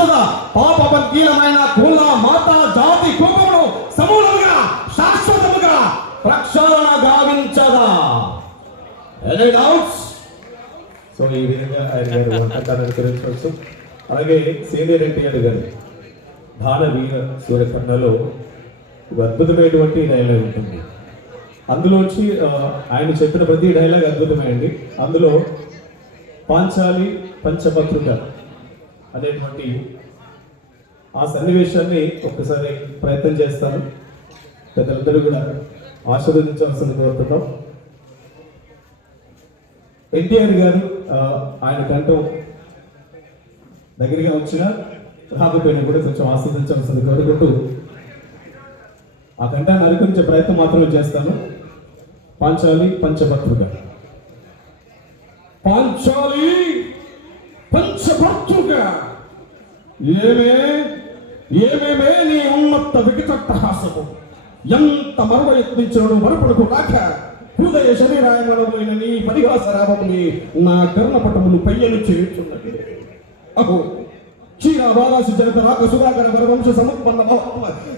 శాశ్వత పాపకీలమైన కుల మత జాతి కోపమును సమూలంగా శాశ్వతముగా ప్రక్షాళన గావించదా. Any doubts? సో ఈ విధంగా ఆయన గారు వంటకాన్ని అనుకరించవచ్చు. అలాగే సీనియర్ ఎన్టీఆర్ గారు దాన వీర సూర్యకర్ణలో ఒక అద్భుతమైనటువంటి డైలాగ్ ఉంటుంది. అందులోంచి ఆయన చెప్పిన ప్రతి డైలాగ్ అద్భుతమైంది. అందులో పాంచాలి పంచపత్రిక అనేటువంటి ఆ సన్నివేశాన్ని ఒక్కసారి ప్రయత్నం చేస్తాను. పెద్దలందరూ కూడా ఆశీర్వదించాల్సింది కోరుతున్నాం. ఎన్టీఆర్ గారు ఆయన కంఠం దగ్గరగా వచ్చినా రాకపోయినా కూడా కొంచెం ఆస్వాదించాల్సింది కోరుకుంటూ ఆ కంఠాన్ని అనుకరించే ప్రయత్నం మాత్రమే చేస్తాను. పాంచాలి పంచపత్రిక. పాంచాలి పంచపత్రిక. ఏమేమే నీ ఉన్నత వికటహాసము, ఎంత మరవ యత్నించను మరపడకు రాక హృదయ శరీరాయమనమైన నీ పరిహాస రామముని నా కర్ణపటములు పయ్యలు చేయుచున్నది. అహో క్షీరావాసి జగత రాక సుధాకర వరవంశ సముత్పన్న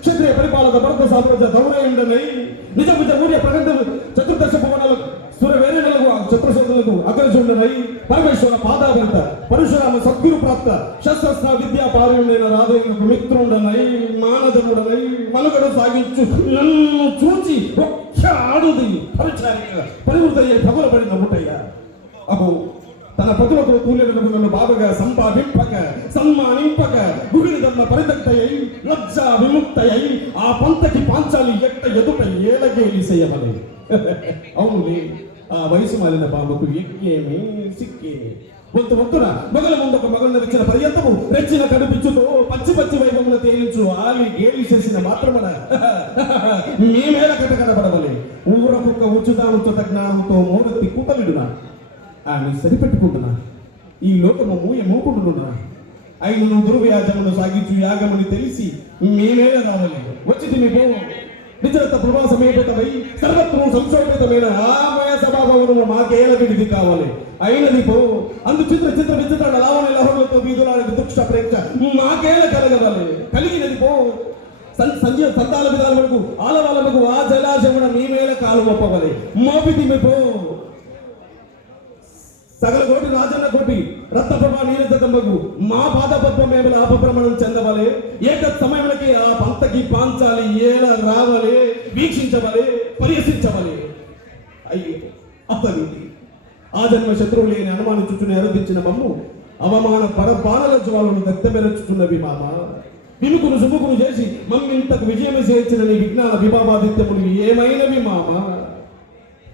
క్షత్రియ పరిపాలక భరత సామ్రాజ్య దౌరయుండనై నిజ నిజ ఊర్య ప్రగతులు చతుర్దశ భవనాలకు సురవేరులకు చతుర్శతులకు అగ్రజుండనై పరమేశ్వర పాదాభరిత పరశురామ సద్గురు ప్రాప్త శస్త్రస్త్ర విద్యా పారుడైన రాధేయులకు మిత్రుండనై మానదముడనై మనుగడ సాగించు నన్ను చూచి ఒక్క ఆడుది పరిచారిక పరివృతయ్యే పగులబడిన ముట్టయ్య. అహో తన పతులతో కూలిన బాబగా సంపాదింపక సన్మానింపక గుడిని దన్న పరిదగ్ధయ్యి లజ్జా విముక్తయ్యి ఆ పంతకి పాంచాలి ఎట్ట ఎదుట ఏలగేలిసేయమని. అవునులే, ఆ వయసు మాలిన బాబుకు ఎక్కేమి సిక్కేమి వంతు వంతున మొగల ముందొక మగలు నరిచిన పర్యంతము రెచ్చిన కడుపిచ్చుతో పచ్చి పచ్చి వైభవమున తేలించు ఆలి గేలి చేసిన మాత్రమన మేమేల కట కనబడవలే ఊర కుక్క ఉచితానుచిత జ్ఞానంతో మోరెత్తి కుటలిడునా ఆమె సరిపెట్టుకుంటున్నా ఈ లోకము మూకుంటున్నా అయినను దుర్వ్యాజమును సాగించు యాగమని తెలిసి మేమేలా రావాలి వచ్చి మీకు నిజత ప్రవాసమేపితమై సర్వత్రం సంశోభితమైన ఆమయ సభాభవనంలో మాకేల విడిది కావాలి అయినది పో అందు చిత్ర చిత్ర విచిత్ర లావణ లహరులతో వీధులానికి దుక్ష ప్రేక్ష మాకేల కలగవాలి కలిగినది పో సంజీవ సంతాల విధానములకు ఆలవాలముకు ఆ జలాశయమున మేమేల కాలు ఒప్పవాలి మోపిది పో సగల కోటి రాజన్న కోటి రత్నప్రభ నీరజతంబకు మా పాదపద్మేమల అపభ్రమణం చెందవలే ఏక సమయములకి ఆ పంతకి పాంచాలి ఏల రావలే వీక్షించవలే పరిహసించవలే. అయ్యో అపనీతి ఆ జన్మ శత్రువు లేని అనుమానించుచుని అరుదించిన మమ్ము అవమాన పరబాణల జ్వాలను దగ్ధమెరచుచున్నవి మామ. విముకును సుముకును చేసి మమ్మింతకు విజయము చేయించిన నీ విజ్ఞాన విభావాదిత్యములు ఏమైనవి మామ.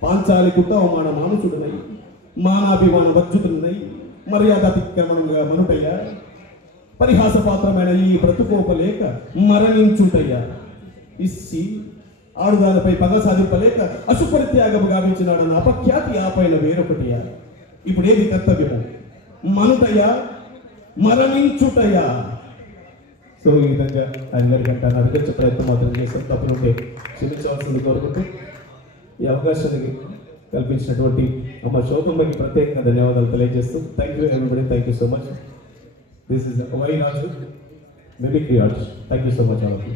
పాంచాలి కుట్ట అవమాన మానుసుడునై మానాభిమాన వర్జుతున్నై మర్యాదాతిక్రమణంగా మనుటయ్యా పరిహాసపాత్రమైన ఈ బ్రతుకోపలేక మరణించుటయ్యా. ఇస్సి ఆడుదానిపై పగ సాధింపలేక అశుపరిత్యాగము గావించినాడన్న అపఖ్యాతి ఆపైన వేరొకటియా. ఇప్పుడేది కర్తవ్యము? మనుటయ్యా మరణించుటయ్యా. సో ఈ విధంగా అందరి గంట నడిపించే ప్రయత్నం మాత్రం చేసాం. తప్పనుంటే క్షమించవలసింది కోరుకుంటూ ఈ అవకాశాన్ని కల్పించినటువంటి అమ్మ శోభమ్మకి ప్రత్యేకంగా ధన్యవాదాలు తెలియజేస్తూ thank you everybody. Thank you so much. This is Y Raju mimicry artist. Thank you so much all of you.